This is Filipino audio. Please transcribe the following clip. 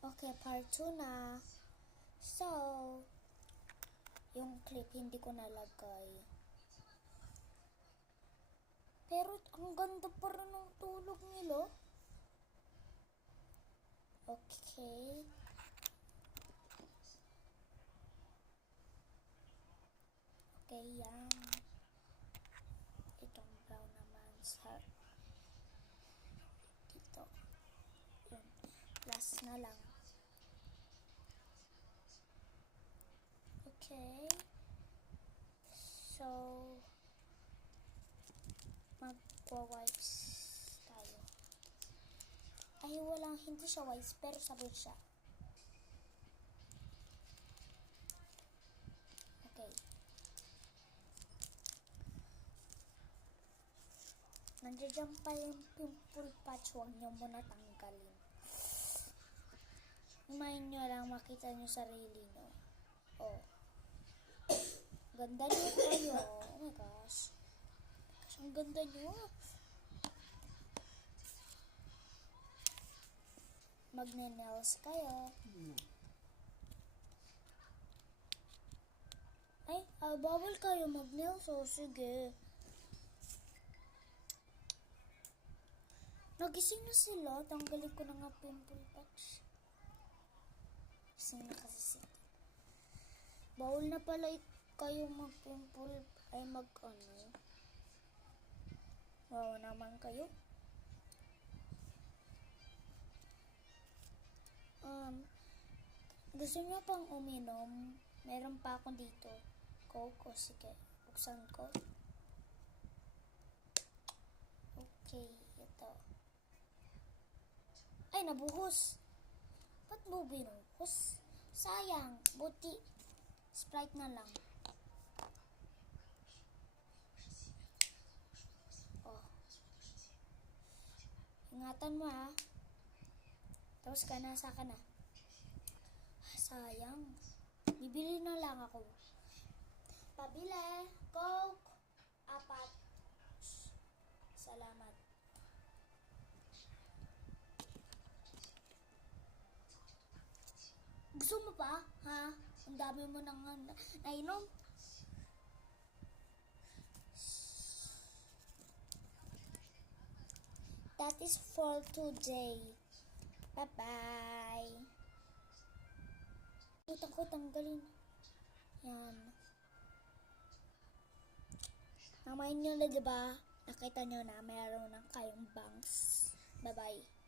Okay, part 2 na. So, yung clip hindi ko nalagay. Pero ang ganda pa rin ng tulog nila. Okay. Okay, yan. Itong brown naman sa dito. Yun. Last na lang. Okay. So, magwa-wipes tayo. Ay, hindi siya wipes, pero sabon siya. Okay. Nandiyan pa yung pimple patch, huwag nyo muna tanggalin. Humayin nyo lang makita nyo sarili nyo. Oh. Ganda nyo kayo. Oh my gosh. Ang ganda nyo. Magne-nails kayo. Ay, bawal kayo mag-nails. So, sige. Nagising na sila. Tanggalin ko na nga pimple patch. Gising na kasi sila. Bawal na pala kayo mag-pimple. Ay, mag-ano. Wow naman kayo. Gusto niyo pang uminom? Meron pa ako dito. Coke. Sige. Buksan ko. Okay. Ito. Ay, nabuhos. Ba't mo binuhos? Sayang. Buti. Sprite na lang. Oh. Ingatan mo ha. Tapos ka na, saka na. Sayang. Bibili na lang ako. Pabili. Coke. 4. Salamat. Gusto mo pa? Ha? Ang dami mo nang nainom. That is for today. Bye-bye. Utang ko tanggalin. Yan. Namayin nyo na diba? Nakita nyo na meron ng kayong bangs. Bye-bye.